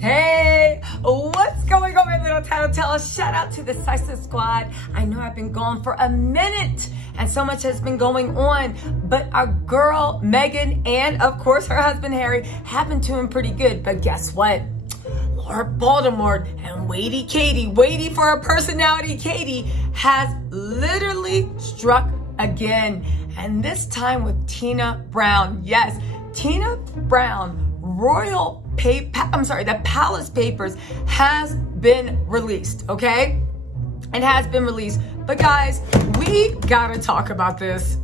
Hey, what's going on, my little Tattle Tells? Shout out to the Sussex squad. I know I've been gone for a minute and so much has been going on, but our girl Meghan and of course her husband Harry have been doing pretty good. But guess what? Lord Baltimore and Weighty for her personality, Katie, has literally struck again. And this time with Tina Brown. Yes, Tina Brown, the Palace Papers has been released, okay? It has been released. But guys, we gotta talk about this.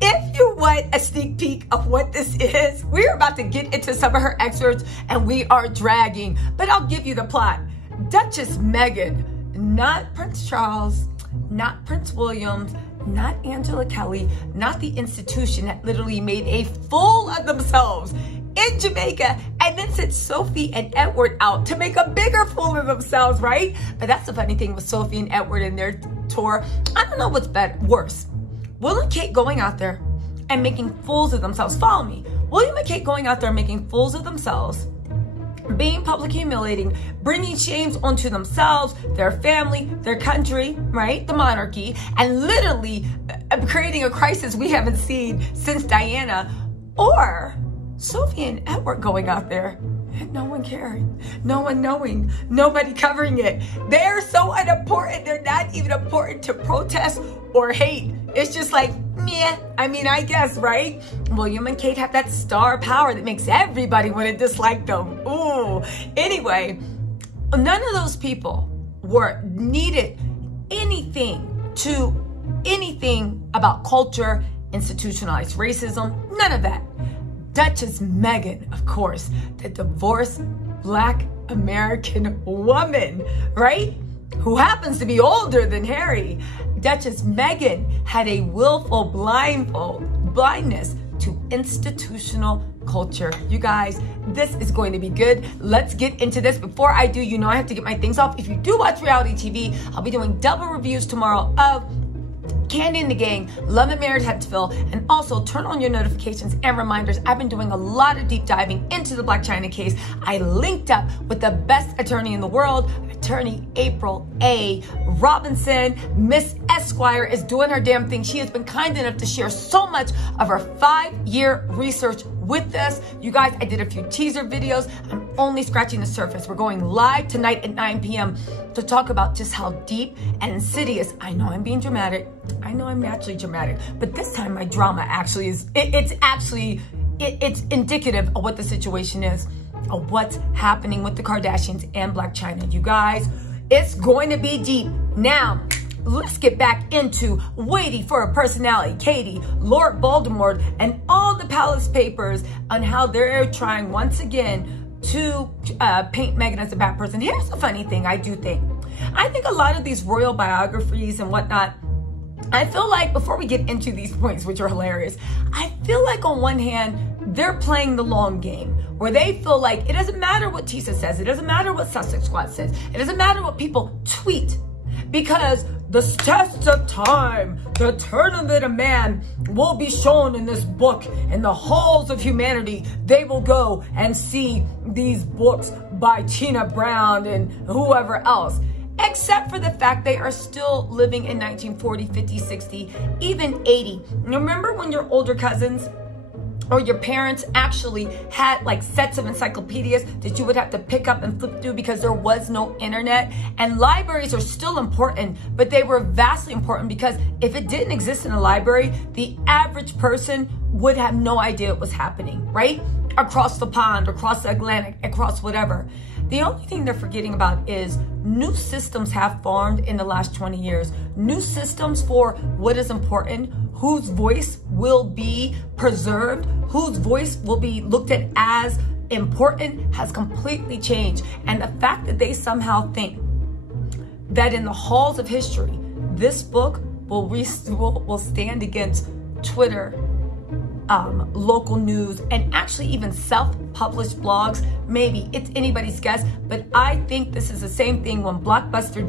If you want a sneak peek of what this is, we're about to get into some of her excerpts and we are dragging, but I'll give you the plot. Duchess Meghan, not Prince Charles, not Prince William, not Angela Kelly, not the institution that literally made a fool of themselves in Jamaica and then sent Sophie and Edward out to make a bigger fool of themselves, right? But that's the funny thing with Sophie and Edward and their tour. I don't know what's worse. Will and Kate going out there and making fools of themselves. Follow me. William and Kate going out there making fools of themselves, being publicly humiliating, bringing shames onto themselves, their family, their country, right? The monarchy, and literally creating a crisis we haven't seen since Diana. Or Sophie and Edward going out there and no one caring, no one knowing, nobody covering it. They're so unimportant. They're not even important to protest or hate. It's just like, meh. I mean, I guess, right? William and Kate have that star power that makes everybody want to dislike them. Ooh. Anyway, none of those people needed anything about culture, institutionalized racism, none of that. Duchess Meghan, of course, the divorced Black American woman, right? Who happens to be older than Harry. Duchess Meghan had a willful blindness to institutional culture. You guys, this is going to be good. Let's get into this. Before I do, you know I have to get my things off. If you do watch reality TV, I'll be doing double reviews tomorrow of Candy and the Gang, Love and Marriage Huntsville, and also turn on your notifications and reminders. I've been doing a lot of deep diving into the Blac Chyna case. I linked up with the best attorney in the world, Attorney April A. Robinson. Miss Esquire is doing her damn thing. She has been kind enough to share so much of her 5-year research with us. You guys, I did a few teaser videos. I'm only scratching the surface. We're going live tonight at 9 p.m. to talk about just how deep and insidious. I know I'm being dramatic. I know I'm naturally dramatic, but this time my drama actually is, it's indicative of what the situation is, of what's happening with the Kardashians and Blac Chyna. You guys, it's going to be deep. Now, let's get back into Weighty for a Personality, Katie, Lord Baltimore, and all the Palace Papers on how they're trying once again to paint Meghan as a bad person. Here's the funny thing I think a lot of these royal biographies and whatnot, I feel like, before we get into these points, which are hilarious, I feel like on one hand, they're playing the long game, where they feel like it doesn't matter what Tisa says, it doesn't matter what Sussex Squad says, it doesn't matter what people tweet, because the test of time, the tournament of man, will be shown in this book. In the halls of humanity, they will go and see these books by Tina Brown and whoever else. Except for the fact they are still living in 1940, 50, 60, even 80. Remember when your older cousins or your parents actually had like sets of encyclopedias that you would have to pick up and flip through because there was no internet? And libraries are still important, but they were vastly important because if it didn't exist in a library, the average person would have no idea it was happening, right? Across the pond, across the Atlantic, across whatever. The only thing they're forgetting about is new systems have formed in the last 20 years. New systems for what is important, whose voice will be preserved, whose voice will be looked at as important has completely changed. And the fact that they somehow think that in the halls of history, this book will stand against Twitter, local news, and actually even self-published blogs. Maybe it's anybody's guess, but I think this is the same thing when Blockbuster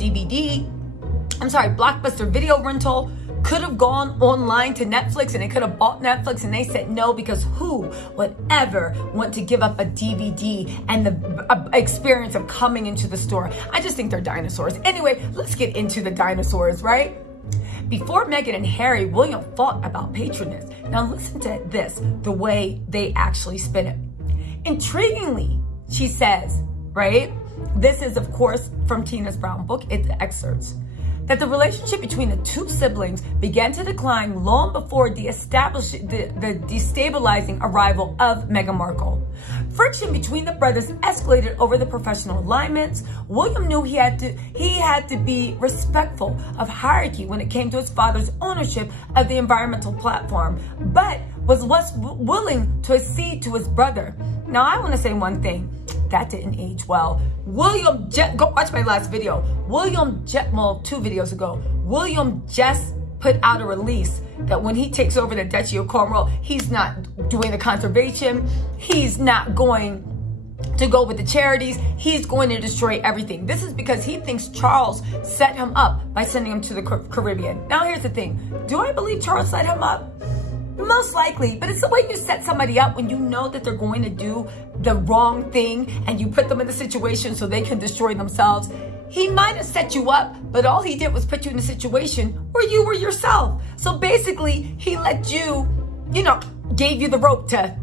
video rental could have gone online to Netflix and they could have bought Netflix, and they said no, because who would ever want to give up a DVD and the experience of coming into the store? I just think they're dinosaurs. Anyway, let's get into the dinosaurs, right? Before Meghan and Harry, William fought about patronage. Now listen to this, the way they actually spin it. Intriguingly, she says, right? This is, of course, from Tina's Brown book. It's excerpts. That the relationship between the two siblings began to decline long before the destabilizing arrival of Meghan Markle. Friction between the brothers escalated over the professional alignments. William knew he had to be respectful of hierarchy when it came to his father's ownership of the environmental platform, but was less willing to accede to his brother. Now, I want to say one thing. That didn't age well. Go watch my last video. Well, 2 videos ago, William just put out a release that when he takes over the Duchy of Cornwall, he's not doing the conservation. He's not going to go with the charities. He's going to destroy everything. This is because he thinks Charles set him up by sending him to the Caribbean. Now, here's the thing. Do I believe Charles set him up? Most likely, but it's the way you set somebody up when you know that they're going to do the wrong thing and you put them in a situation so they can destroy themselves. He might have set you up, but all he did was put you in a situation where you were yourself. So basically, he let you, gave you the rope to,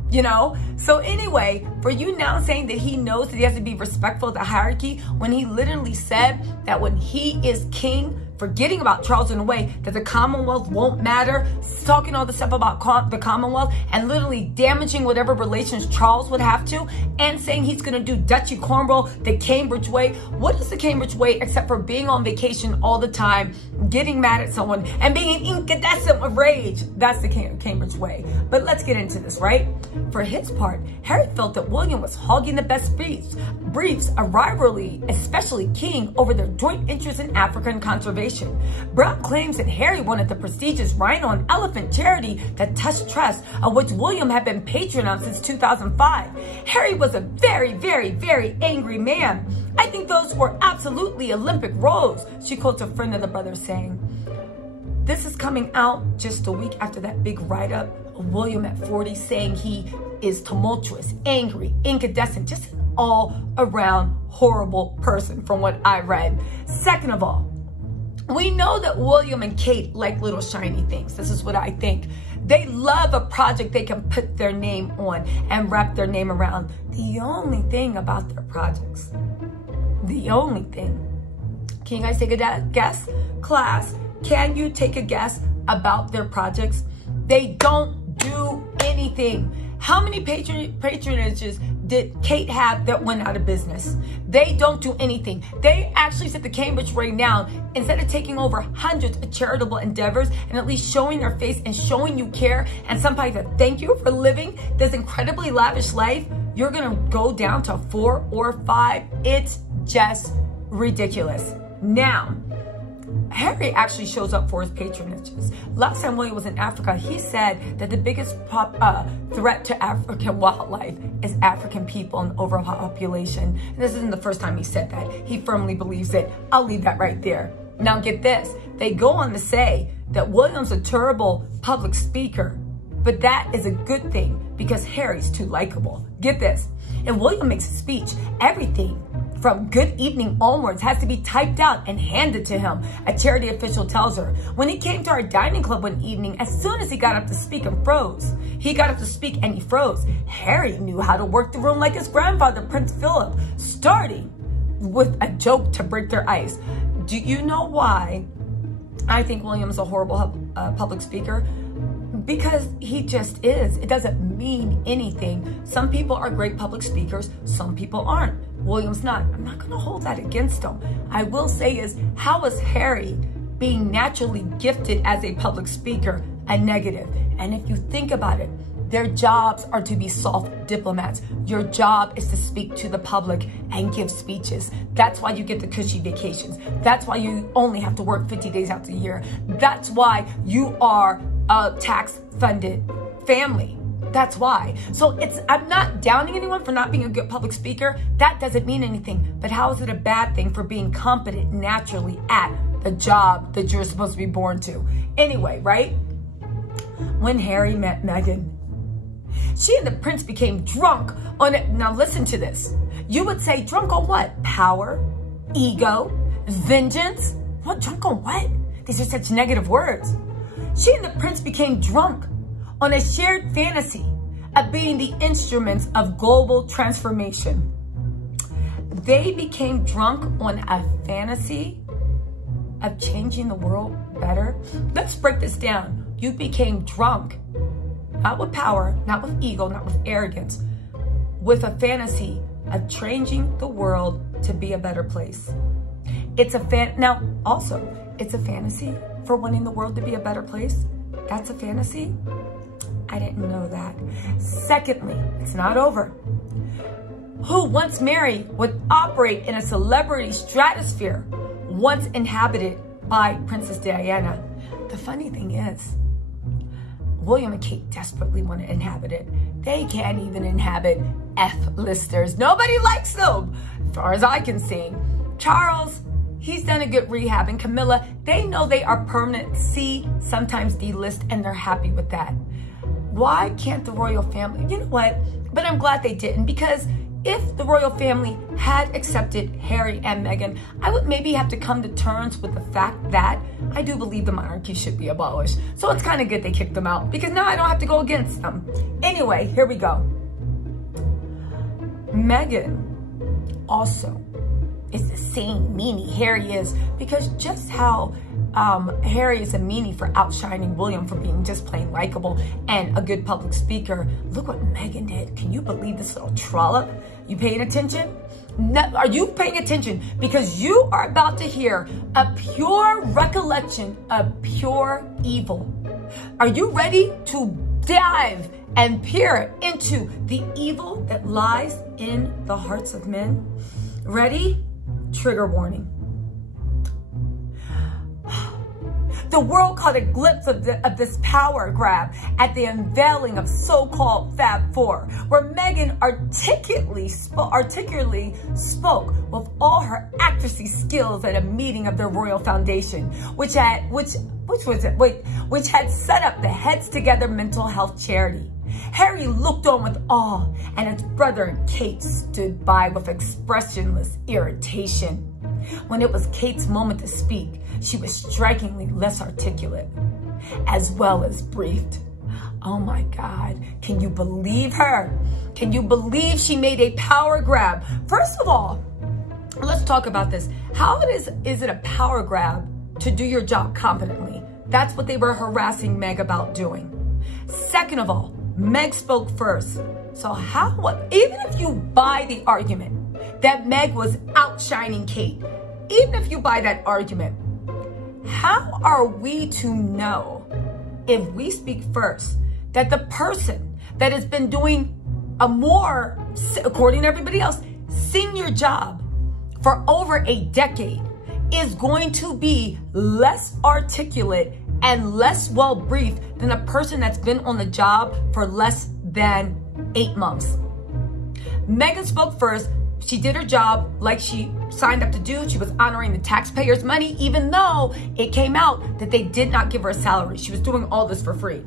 So anyway, for you now saying that he knows that he has to be respectful of the hierarchy, when he literally said that when he is king, forgetting about Charles in a way, that the Commonwealth won't matter, talking all the stuff about the Commonwealth and literally damaging whatever relations Charles would have to, and saying he's going to do Duchy Cornwall the Cambridge way. What is the Cambridge way except for being on vacation all the time, getting mad at someone, and being incandescent with rage? That's the Cambridge way. But let's get into this, right? For his part, Harry felt that William was hogging the best briefs, a rivalry, especially King, over their joint interest in African conservation. Brown claims that Harry wanted the prestigious Rhino and Elephant charity that touched trust, of which William had been patron of since 2005. Harry was a very, very, very angry man. I think those were absolutely Olympic roles, she quotes a friend of the brothers saying. This is coming out just a week after that big write-up of William at 40 saying he is tumultuous, angry, incandescent, just an all-around horrible person from what I read. Second of all, we know that William and Kate like little shiny things. This is what I think. They love a project they can put their name on and wrap their name around. The only thing about their projects, the only thing. Can you guys take a guess? Class, can you take a guess about their projects? They don't do anything. How many patronages did Kate have that went out of business? They don't do anything. They actually set the Cambridge way down. Instead of taking over hundreds of charitable endeavors and at least showing their face and showing you care and somebody to thank you for living this incredibly lavish life, you're gonna go down to 4 or 5. It's just ridiculous. Now, Harry actually shows up for his patronages. Last time William was in Africa, he said that the biggest threat to African wildlife is African people and overpopulation. And this isn't the first time he said that. He firmly believes it. I'll leave that right there. Now get this. They go on to say that William's a terrible public speaker, but that is a good thing because Harry's too likable. Get this. If William makes a speech, everything from good evening onwards has to be typed out and handed to him, a charity official tells her. When he came to our dining club one evening, as soon as he got up to speak and froze. He got up to speak and he froze. Harry knew how to work the room like his grandfather, Prince Philip, starting with a joke to break their ice. Do you know why I think William's a horrible public speaker? Because he just is. It doesn't mean anything. Some people are great public speakers, some people aren't. William's not. I'm not going to hold that against him. I will say is, how is Harry being naturally gifted as a public speaker a negative? And if you think about it, their jobs are to be soft diplomats. Your job is to speak to the public and give speeches. That's why you get the cushy vacations. That's why you only have to work 50 days out the year. That's why you are a tax-funded family. That's why. So I'm not downing anyone for not being a good public speaker. That doesn't mean anything. But how is it a bad thing for being competent naturally at the job that you're supposed to be born to. Anyway, right? When Harry met Meghan, she and the prince became drunk on it. Now listen to this. You would say drunk on what? Power, ego, vengeance. What, drunk on what? These are such negative words. She and the prince became drunk on a shared fantasy of being the instruments of global transformation. They became drunk on a fantasy of changing the world better. Let's break this down. You became drunk, not with power, not with ego, not with arrogance, with a fantasy of changing the world to be a better place. It's a now also, it's a fantasy for wanting the world to be a better place. That's a fantasy. I didn't know that. Secondly, it's not over. Who, once married, would operate in a celebrity stratosphere once inhabited by Princess Diana. The funny thing is, William and Kate desperately want to inhabit it. They can't even inhabit F-listers. Nobody likes them, as far as I can see. Charles, he's done a good rehab, and Camilla, they know they are permanent C, sometimes D-list, and they're happy with that. Why can't the royal family? You know what? But I'm glad they didn't, because if the royal family had accepted Harry and Meghan, I would maybe have to come to terms with the fact that I do believe the monarchy should be abolished. So it's kind of good they kicked them out, because now I don't have to go against them. Anyway, here we go. Meghan also is the same meanie Harry is, because just how Harry is a meanie for outshining William for being just plain likable and a good public speaker. Look what Meghan did. Can you believe this little trollop? You paying attention? No, are you paying attention? Because you are about to hear a pure recollection of pure evil. Are you ready to dive and peer into the evil that lies in the hearts of men? Ready? Trigger warning. The world caught a glimpse of this power grab at the unveiling of so-called Fab Four, where Meghan articulately spoke with all her actressy skills at a meeting of the Royal Foundation, which had set up the Heads Together mental health charity. Harry looked on with awe, and his brother Kate stood by with expressionless irritation. When it was Kate's moment to speak, she was strikingly less articulate, as well as briefed. Oh my God, can you believe her? Can you believe she made a power grab? First of all, let's talk about this. How is it a power grab to do your job competently? That's what they were harassing Meg about doing. Second of all, Meg spoke first. So even if you buy the argument that Meg was outshining Kate, even if you buy that argument, how are we to know, if we speak first, that the person that has been doing a more, according to everybody else, senior job for over a decade is going to be less articulate and less well briefed than a person that's been on the job for less than 8 months? Meghan spoke first. She did her job like she signed up to do. She was honoring the taxpayers' money, even though it came out that they did not give her a salary. She was doing all this for free.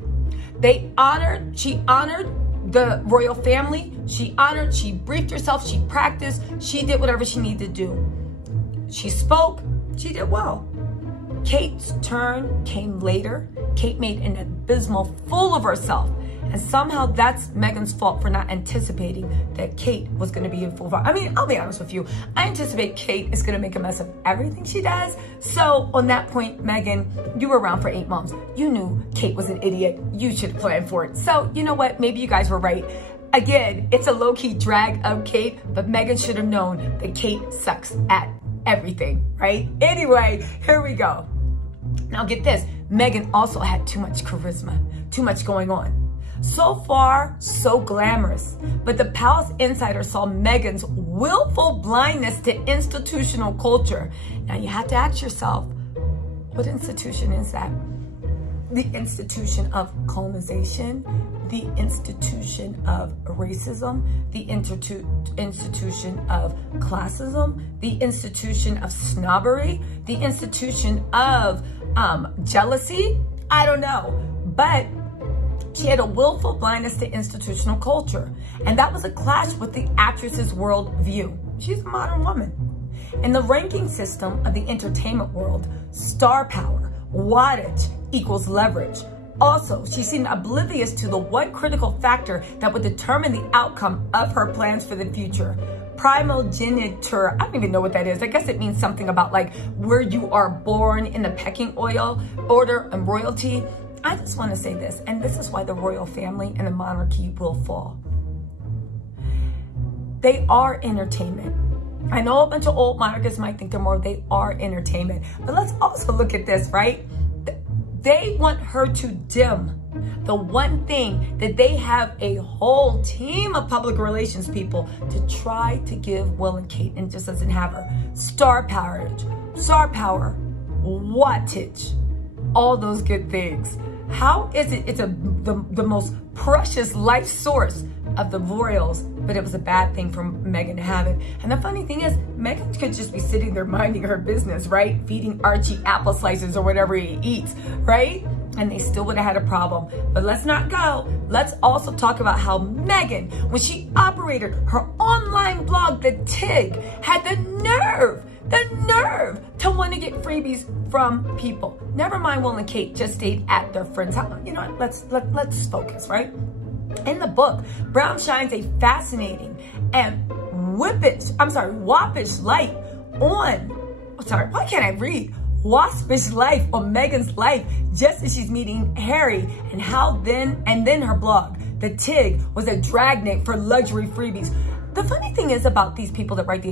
She honored the royal family. She briefed herself, she practiced, she did whatever she needed to do. She spoke, she did well. Kate's turn came later. Kate made an abysmal fool of herself. And somehow that's Meghan's fault for not anticipating that Kate was going to be a fool. I mean, I'll be honest with you. I anticipate Kate is going to make a mess of everything she does. So on that point, Meghan, you were around for 8 months. You knew Kate was an idiot. You should have planned for it. So you know what? Maybe you guys were right. Again, it's a low-key drag of Kate, but Meghan should have known that Kate sucks at everything, right? Anyway, here we go. Now get this. Meghan also had too much charisma, too much going on. So far, so glamorous. But the palace insider saw Meghan's willful blindness to institutional culture. Now you have to ask yourself, what institution is that? the institution of colonization, the institution of racism, the institution of classism, the institution of snobbery, the institution of jealousy. I don't know, but she had a willful blindness to institutional culture, and that was a clash with the actress's worldview. She's a modern woman. In the ranking system of the entertainment world, star power, wattage equals leverage. Also, she seemed oblivious to the one critical factor that would determine the outcome of her plans for the future. Primogeniture, I don't even know what that is. I guess it means something about like where you are born in the pecking order and royalty. I just want to say this, and this is why the royal family and the monarchy will fall. They are entertainment. I know a bunch of old monarchists might think they're more, they are entertainment. But let's also look at this, right? They want her to dim the one thing that they have a whole team of public relations people to try to give Will and Kate, and it just doesn't have her. Star power, wattage, all those good things. How is it? It's the most precious life source of the royals, but it was a bad thing for Meghan to have it. And the funny thing is, Meghan could just be sitting there minding her business, right? Feeding Archie apple slices or whatever he eats, right? And they still would have had a problem. But let's not go. Let's also talk about how Meghan, when she operated her online blog, The Tig, had the nerve to want to get freebies from people. Never mind Will and Kate just stayed at their friend's house. You know what, let's focus, right? In the book, Brown shines a fascinating and wappish light on, why can't I read? Waspish life on Meghan's life just as she's meeting Harry, and how then her blog, The Tig, was a dragnet for luxury freebies. The funny thing is about these people that write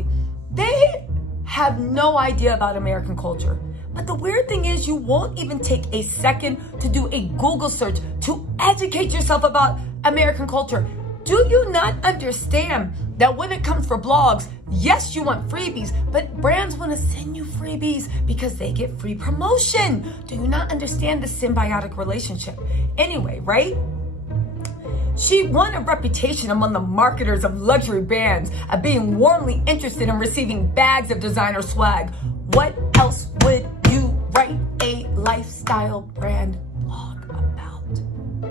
they have no idea about American culture. But the weird thing is, you won't even take a second to do a Google search to educate yourself about American culture. Do you not understand that when it comes for blogs, yes, you want freebies, but brands want to send you freebies because they get free promotion. Do you not understand the symbiotic relationship? Anyway, right? She won a reputation among the marketers of luxury brands of being warmly interested in receiving bags of designer swag. What else would you write a lifestyle brand blog about?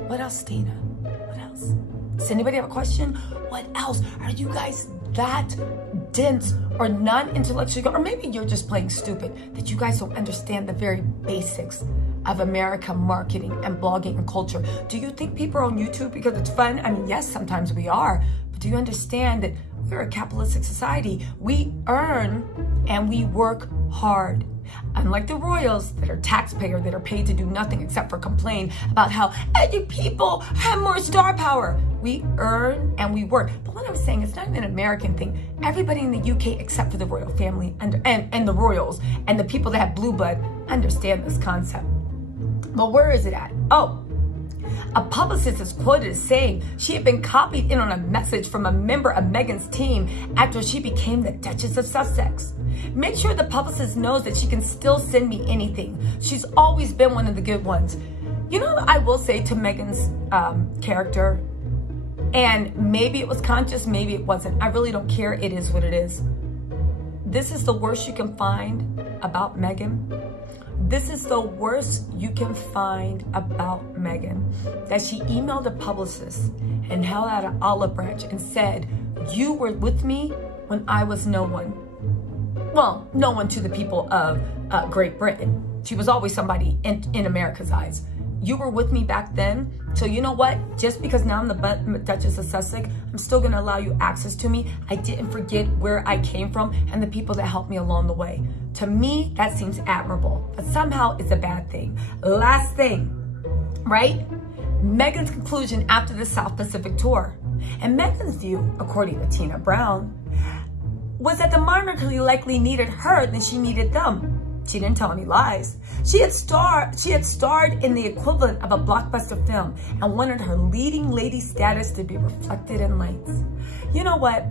What else, Tina? What else? Does anybody have a question? What else? Are you guys that dense or non-intellectual? Or maybe you're just playing stupid, that you guys don't understand the very basics of American marketing and blogging and culture. Do you think people are on YouTube because it's fun? I mean, yes, sometimes we are, but do you understand that we're a capitalistic society? We earn and we work hard. Unlike the royals that are taxpayer, that are paid to do nothing except for complain about how edgy people have more star power. We earn and we work. But what I'm saying, it's not an American thing. Everybody in the UK except for the royal family and the royals and the people that have blue blood understand this concept. But where is it at? Oh, a publicist is quoted as saying she had been copied in on a message from a member of Meghan's team after she became the Duchess of Sussex. Make sure the publicist knows that she can still send me anything. She's always been one of the good ones. You know what I will say to Meghan's character? And maybe it was conscious, maybe it wasn't. I really don't care. It is what it is. This is the worst you can find about Meghan. This is the worst you can find about Meghan. That she emailed a publicist and held out an olive branch and said, "You were with me when I was no one." Well, no one to the people of Great Britain. She was always somebody in America's eyes. You were with me back then, so you know what? Just because now I'm the Duchess of Sussex, I'm still gonna allow you access to me. I didn't forget where I came from and the people that helped me along the way. To me, that seems admirable, but somehow it's a bad thing. Last thing, right? Meghan's conclusion after the South Pacific tour. And Meghan's view, according to Tina Brown, was that the monarchy likely needed her than she needed them. She didn't tell any lies. She had starred in the equivalent of a blockbuster film and wanted her leading lady status to be reflected in lights. You know what?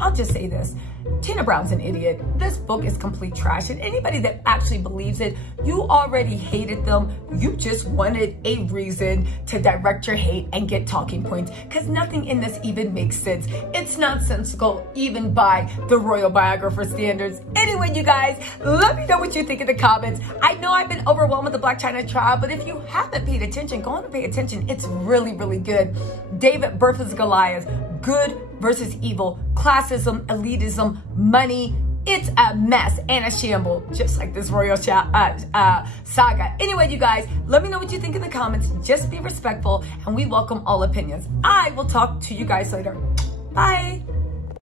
I'll just say this. Tina Brown's an idiot. This book is complete trash. And anybody that actually believes it, you already hated them. You just wanted a reason to direct your hate and get talking points, because nothing in this even makes sense. It's nonsensical, even by the royal biographer standards. Anyway, you guys, let me know what you think in the comments. I know I've been overwhelmed with the Blac Chyna trial, but if you haven't paid attention, go on and pay attention. It's really, really good. David versus Goliath. Good versus evil, classism, elitism, money. It's a mess and a shamble, just like this royal saga. Anyway, you guys, let me know what you think in the comments. Just be respectful, and we welcome all opinions. I will talk to you guys later. Bye.